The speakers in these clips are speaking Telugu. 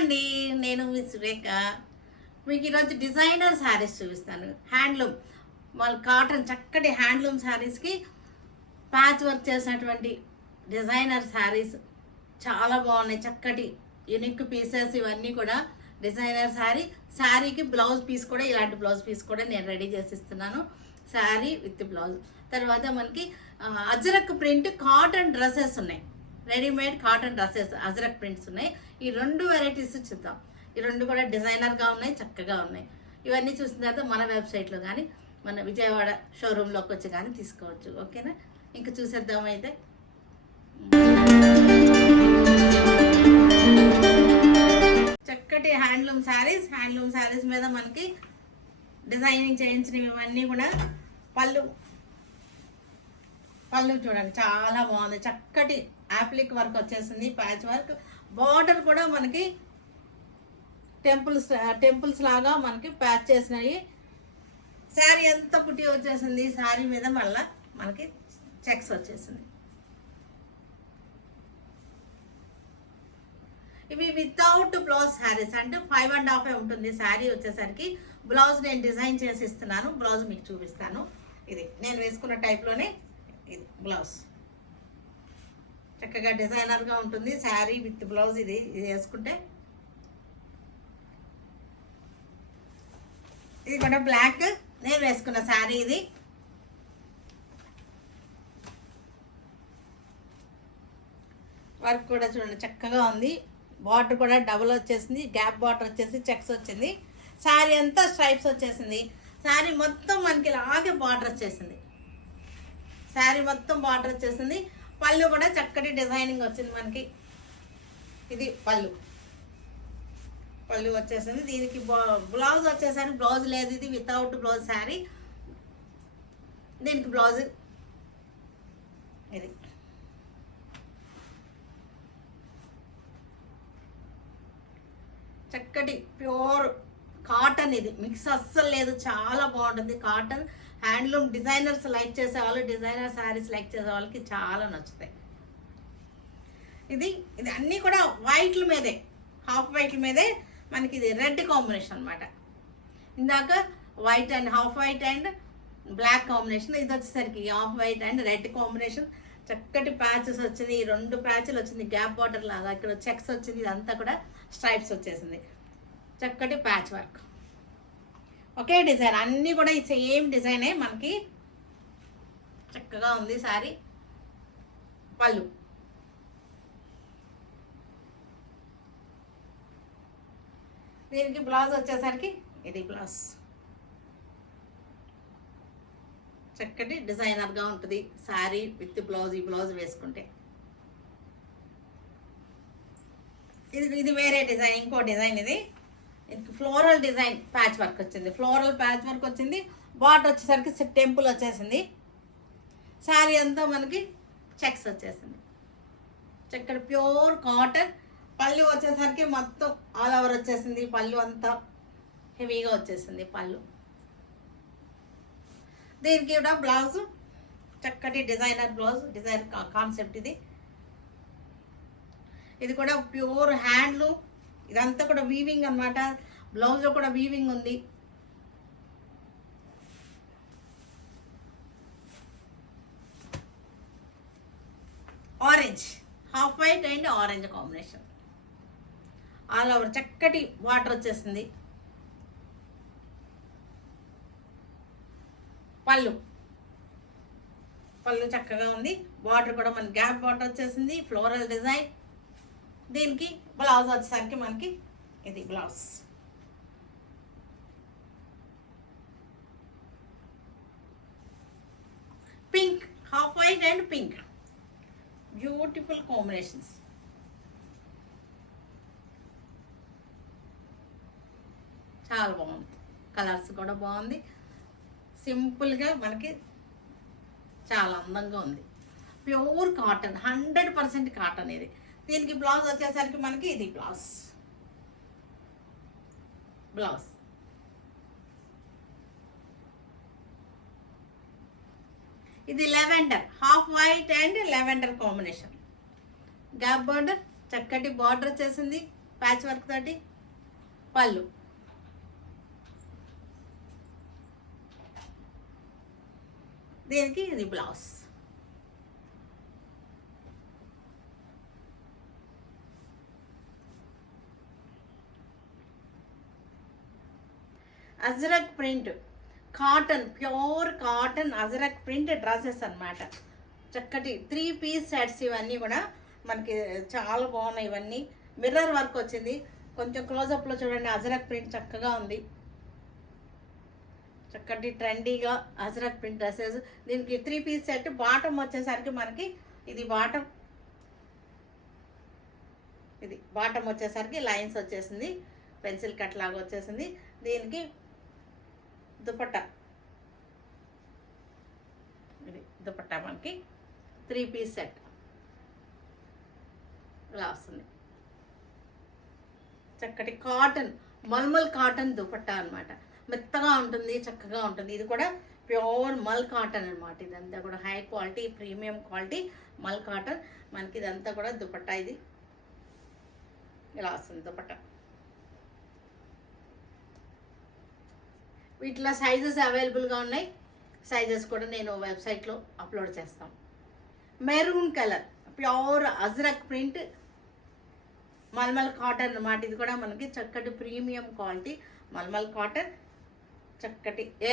అండి, నేను మీ సురేఖ. మీకు ఈరోజు డిజైనర్ శారీస్ చూపిస్తాను. హ్యాండ్లూమ్ వాళ్ళ కాటన్ చక్కటి హ్యాండ్లూమ్ శారీస్కి ప్యాచ్ వర్క్ చేసినటువంటి డిజైనర్ శారీస్ చాలా బాగున్నాయి. చక్కటి యూనిక్ పీసెస్ ఇవన్నీ కూడా డిజైనర్ శారీకి బ్లౌజ్ పీస్ కూడా ఇలాంటి బ్లౌజ్ పీస్ కూడా నేను రెడీ చేసిస్తున్నాను. Sari with blouse. తర్వాత మనకి అజరక్ ప్రింట్ కాటన్ డ్రెస్సెస్ ఉన్నాయి. Readymade cotton dresses Ajrakh prints ఉన్నాయి. ఈ రెండు వెరైటీస్ చూద్దాం. ఈ రెండు కూడా డిజైనర్గా ఉన్నాయి, చక్కగా ఉన్నాయి. ఇవన్నీ చూసిన తర్వాత మన వెబ్సైట్లో కానీ మన విజయవాడ షోరూంలోకి వచ్చి కానీ తీసుకోవచ్చు. ఓకేనా? ఇంకా చూసేద్దాం. అయితే చక్కటి హ్యాండ్లూమ్ శారీస్ మీద మనకి డిజైనింగ్ చేయించినవి ఇవన్నీ కూడా పళ్ళు చూడండి, చాలా బాగుంది. చక్కటి యాప్లిక్ వర్క్ వచ్చేసింది, ప్యాచ్ వర్క్. బార్డర్ కూడా మనకి టెంపుల్స్ లాగా మనకి ప్యాచ్ చేసినాయి. శారీ ఎంత పుట్టి వచ్చేసింది. శారీ మీద మళ్ళీ మనకి చెక్స్ వచ్చేసింది. ఇవి వితౌట్ బ్లౌజ్ శారీస్, అంటే 5.5 ఉంటుంది శారీ వచ్చేసరికి. బ్లౌజ్ నేను డిజైన్ చేసి ఇస్తున్నాను. బ్లౌజ్ మీకు చూపిస్తాను. ఇది నేను వేసుకున్న టైప్లోనే ఇది బ్లౌజ్. చక్కగా డిజైనర్గా ఉంటుంది శారీ విత్ బ్లౌజ్. ఇది వేసుకుంటే ఇది కూడా బ్లాక్ నేను వేసుకున్న శారీ. ఇది వర్క్ కూడా చూడండి చక్కగా ఉంది. బార్డర్ కూడా డబుల్ వచ్చేసింది, గ్యాప్ బార్డర్ వచ్చేసి చెక్స్ వచ్చింది. శారీ అంతా స్ట్రైప్స్ వచ్చేసింది. శారీ మొత్తం మనకి ఇలాగే బార్డర్ వచ్చేసింది. శారీ మొత్తం బార్డర్ వచ్చేసింది. పళ్ళు కూడా చక్కటి డిజైనింగ్ వచ్చింది మనకి. ఇది పళ్ళు వచ్చేసింది. దీనికి బ్లౌజ్ వచ్చేసరికి బ్లౌజ్ లేదు. ఇది వితౌట్ బ్లౌజ్ శారీ. దీనికి బ్లౌజ్ ఇది. చక్కటి ప్యూర్ కాటన్. ఇది మిక్స్ అస్సలు లేదు, చాలా బాగుంటుంది. కాటన్ హ్యాండ్లూమ్ డిజైనర్స్ లైక్ చేసేవాళ్ళు, డిజైనర్ శారీస్ లైక్ చేసే వాళ్ళకి చాలా నచ్చుతాయి. ఇది అన్నీ కూడా వైట్ల మీదే, హాఫ్ వైట్ల మీదే మనకి. ఇది రెడ్ కాంబినేషన్ అనమాట. ఇందాక white and half white and black combination. ఇది వచ్చేసరికి half white and red combination. చక్కటి ప్యాచెస్ వచ్చింది. ఈ 2 ప్యాచ్లు వచ్చింది, గ్యాప్ బార్డర్ లాగా. ఇక్కడ చెక్స్ వచ్చింది. ఇదంతా కూడా స్ట్రైప్స్ వచ్చేసింది. చక్కటి ప్యాచ్ వర్క్. ఒకే డిజైన్, అన్నీ కూడా ఈ సేమ్ డిజైనే మనకి. చక్కగా ఉంది శారీ. పళ్ళు దీనికి బ్లౌజ్ వచ్చేసరికి ఇది బ్లౌజ్. చక్కటి డిజైనర్గా ఉంటుంది శారీ విత్ బ్లౌజ్. ఈ బ్లౌజ్ వేసుకుంటే ఇది వేరే డిజైన్, ఇంకో డిజైన్. ఇది ఫ్లోరల్ డిజైన్ ప్యాచ్ వర్క్ వచ్చింది. ఫ్లోరల్ ప్యాచ్ వర్క్ వచ్చింది. బార్డర్ వచ్చేసరికి టెంపుల్ వచ్చేసింది. శారీ అంతా మనకి చెక్స్ వచ్చేసింది. చక్కటి ప్యూర్ కాటన్. పళ్ళు వచ్చేసరికి మొత్తం ఆల్ ఓవర్ వచ్చేసింది. పళ్ళు అంతా హెవీగా వచ్చేసింది పళ్ళు. దీనికి కూడా బ్లౌజ్ చక్కటి డిజైనర్ బ్లౌజ్, డిజైన్ కాన్సెప్ట్. ఇది కూడా ప్యూర్ హ్యాండ్లూమ్. ఇదంతా కూడా వీవింగ్ అనమాట. బ్లౌజ్లో కూడా వీవింగ్ ఉంది. Orange, half white and orange combination. All over చక్కటి వాటర్ వచ్చేసింది. పళ్ళు చక్కగా ఉంది. బార్డర్ కూడా మనకి గ్యాప్ బార్డర్ వచ్చేసింది. Floral design. దీనికి బ్లౌజ్ వచ్చేసరికి మనకి ఇది blouse. Pink, half white and pink, beautiful combinations. చాలా బాగుంది. కలర్స్ కూడా బాగుంది. సింపుల్గా మనకి చాలా అందంగా ఉంది. ప్యూర్ కాటన్, 100% కాటన్ ఇది. దీనికి బ్లౌజ్ వచ్చేసరికి మనకి ఇది బ్లౌజ్. ఇది lavender, half white and lavender combination. Gap border, చక్కటి బార్డర్ వచ్చేసింది. ప్యాచ్ వర్క్ తోటి. పళ్ళు, దీనికి ఇది blouse. Ajrakh print cotton, pure cotton Ajrakh print dresses అన్నమాట. చక్కటి 3 పీస్ సెట్స్. ఇవన్నీ కూడా మనకి చాలా బాగున్నాయి. ఇవన్నీ మిర్రర్ వర్క్ వచ్చింది. కొంచెం క్లోజప్లో చూడండి, అజ్రక్ ప్రింట్ చక్కగా ఉంది. చక్కటి ట్రెండీగా అజ్రక్ ప్రింట్ డ్రెస్సెస్. దీనికి 3 పీస్ సెట్. బాటమ్ వచ్చేసరికి మనకి ఇది బాటమ్, ఇది బాటమ్ వచ్చేసరికి లైన్స్ వచ్చేసింది, పెన్సిల్ కట్ లాగా వచ్చేసింది. దీనికి దుపట్టా, ఇది దుపట్టా మనకి 3 పీస్ సెట్ ఇలా వస్తుంది. చక్కటి కాటన్, మల్మల్ కాటన్ దుపట్టా అనమాట. మెత్తగా ఉంటుంది, చక్కగా ఉంటుంది. ఇది కూడా ప్యూర్ మల్ కాటన్ అనమాట. ఇదంతా కూడా హై క్వాలిటీ, ప్రీమియం క్వాలిటీ మల్ కాటన్. మనకి ఇదంతా కూడా దుపట్టా. ఇది ఇలా వస్తుంది దుపట్టా. వీటిలో సైజెస్ అవైలబుల్గా ఉన్నాయి. సైజెస్ కూడా నేను వెబ్సైట్లో అప్లోడ్ చేస్తాను. Maroon colour, pure Ajrakh print mulmul cotton అన్నమాట. ఇది కూడా మనకి చక్కటి ప్రీమియం క్వాలిటీ మల్మల్ కాటన్. చక్కటి ఏ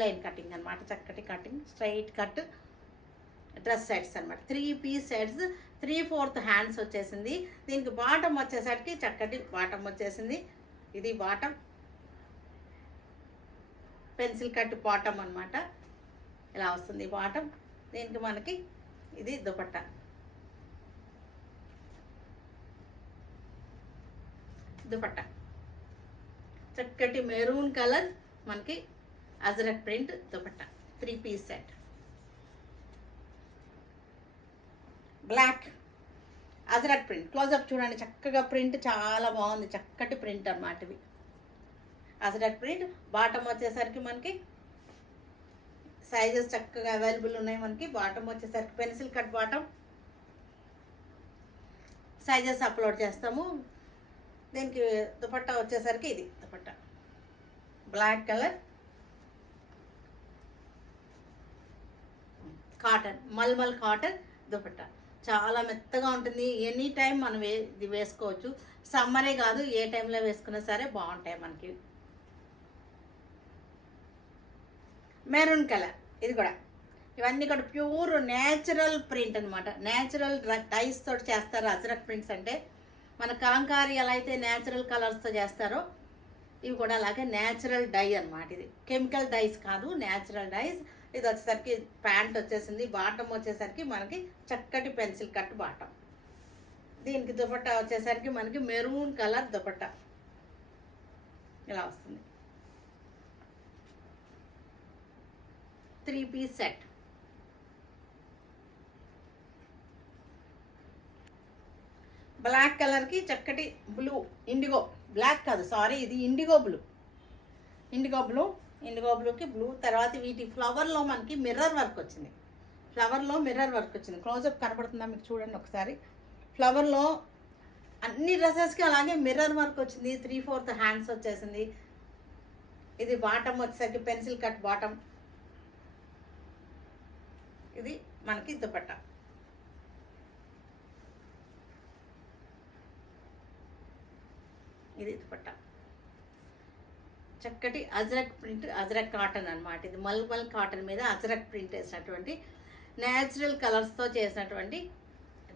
లైన్ కటింగ్ అనమాట. చక్కటి cutting, straight cut dress sets అనమాట. 3 పీస్ సెట్స్, 3/4 హ్యాండ్స్ వచ్చేసింది. దీనికి బాటమ్ వచ్చేసరికి చక్కటి బాటమ్ వచ్చేసింది. ఇది బాటమ్, పెన్సిల్ కట్ బాటమ్ అనమాట. ఇలా వస్తుంది బాటమ్. దీనికి మనకి ఇది దుపట్టా. దుపట్టా చక్కటి మెరూన్ కలర్ మనకి Ajrakh print dupatta, 3 piece set. Black Ajrakh print. Close up చూడండి, చక్కగా ప్రింట్ చాలా బాగుంది. చక్కటి ప్రింట్ అన్నమాట. ఇవి అజ్రక్ ప్రింట్. బాటమ్ వచ్చేసరికి మనకి సైజెస్ చక్కగా అవైలబుల్ ఉన్నాయి మనకి. బాటమ్ వచ్చేసరికి pencil cut bottom. Sizes upload చేస్తాము. దీనికి దుపట్టా వచ్చేసరికి ఇది dupatta, black colour cotton, mulmul cotton dupatta. చాలా మెత్తగా ఉంటుంది. ఎనీ టైం మనం ఇది వేసుకోవచ్చు. సమ్మరే కాదు, ఏ టైంలో వేసుకున్నా సరే బాగుంటాయి మనకి. మెరూన్ కలర్, ఇది కూడా. ఇవన్నీ కూడా ప్యూర్ న్యాచురల్ ప్రింట్ అనమాట. న్యాచురల్ డైస్ తోటి చేస్తారు అజ్రక్ ప్రింట్స్ అంటే. మన కలంకారీ ఎలా అయితే న్యాచురల్ కలర్స్తో చేస్తారో, ఇవి కూడా అలాగే న్యాచురల్ డై అనమాట. ఇది కెమికల్ డైస్ కాదు, న్యాచురల్ డైస్. ఇది వచ్చేసరికి ప్యాంట్ వచ్చేసింది. బాటమ్ వచ్చేసరికి మనకి చక్కటి పెన్సిల్ కట్ బాటమ్. దీనికి దుపట్టా వచ్చేసరికి మనకి మెరూన్ కలర్ దుపట్టా ఇలా వస్తుంది. 3 పీస్ సెట్. బ్లాక్ కలర్కి చక్కటి బ్లూ, ఇండిగో బ్లాక్ కాదు సారీ, ఇది ఇండిగో బ్లూ. ఇండిగో బ్లూకి బ్లూ. తర్వాత వీటి ఫ్లవర్లో మనకి మిర్రర్ వర్క్ వచ్చింది. ఫ్లవర్లో మిర్రర్ వర్క్ వచ్చింది. క్లోజప్ కనబడుతుందా మీకు? చూడండి ఒకసారి. ఫ్లవర్లో అన్ని డ్రెస్సెస్కి అలాగే మిర్రర్ వర్క్ వచ్చింది. 3/4 హ్యాండ్స్ వచ్చేసింది. ఇది బాటమ్ వచ్చేసరికి పెన్సిల్ కట్ బాటమ్. ఇది మనకి దుపట్టా. ఇది దుపట్టా. చక్కటి అజ్రక్ ప్రింట్, అజ్రక్ కాటన్ అనమాట. ఇది మల్మల్ కాటన్ మీద అజ్రక్ ప్రింట్ వేసినటువంటి న్యాచురల్ కలర్స్తో చేసినటువంటి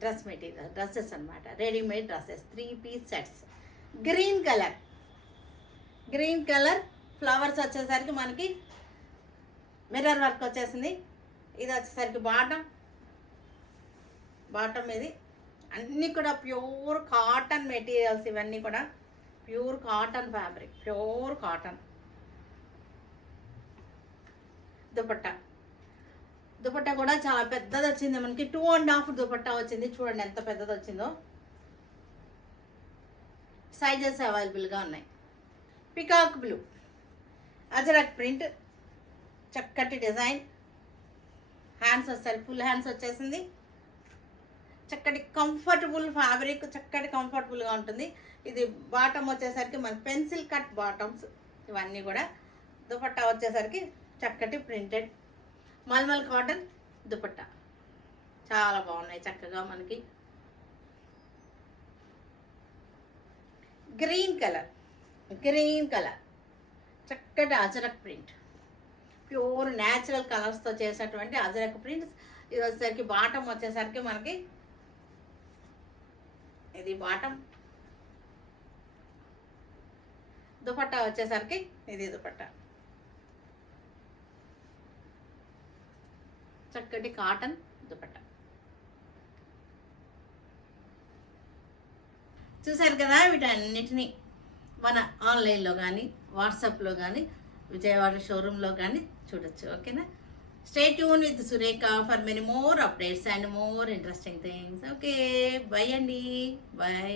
డ్రెస్ మెటీరియల్, డ్రెస్సెస్ అనమాట. Readymade dresses, 3 piece sets. Green colour flowers వచ్చేసరికి మనకి మిర్రర్ వర్క్ వచ్చేసింది. ఇది వచ్చేసరికి బాటమ్ ఇది. అన్నీ కూడా ప్యూర్ కాటన్ మెటీరియల్స్. ఇవన్నీ కూడా pure cotton fabric, pure cotton. Dupatta కూడా చాలా పెద్దది వచ్చింది మనకి. 2.5 దుపట్టా వచ్చింది. చూడండి ఎంత పెద్దది వచ్చిందో. సైజెస్ అవైలబుల్గా ఉన్నాయి. పికాక్ బ్లూ అజ్రక్ ప్రింట్, చక్కటి డిజైన్. హ్యాండ్స్ వస్తాయి, ఫుల్ హ్యాండ్స్ వచ్చేసింది. చక్కటి కంఫర్టబుల్ ఫ్యాబ్రిక్, చక్కటి కంఫర్టబుల్గా ఉంటుంది. ఇది బాటమ్ వచ్చేసరికి మన పెన్సిల్ కట్ బాటమ్స్ ఇవన్నీ కూడా. దుపట్టా వచ్చేసరికి చక్కటి ప్రింటెడ్ మల్మల్ కాటన్ దుపట్టా, చాలా బాగున్నాయి. చక్కగా మనకి గ్రీన్ కలర్ చక్కటి అజరక్ ప్రింట్, ప్యూర్ న్యాచురల్ కలర్స్తో చేసేటువంటి అజరక్ ప్రింట్స్. ఇది వచ్చేసరికి బాటమ్ వచ్చేసరికి మనకి ఇది బాటమ్, దుపట్టా వచ్చేసరికి ఇది దుపట్టా. చక్కటి కాటన్ దుపట్టా. చూసారు కదా, వీటన్నిటినీ మన ఆన్లైన్లో కానీ వాట్సాప్లో కానీ విజయవాడ షోరూంలో కానీ చూడొచ్చు. ఓకేనా? Stay tune with Surekha for many more updates and more interesting things. Okay, by అండి, బై.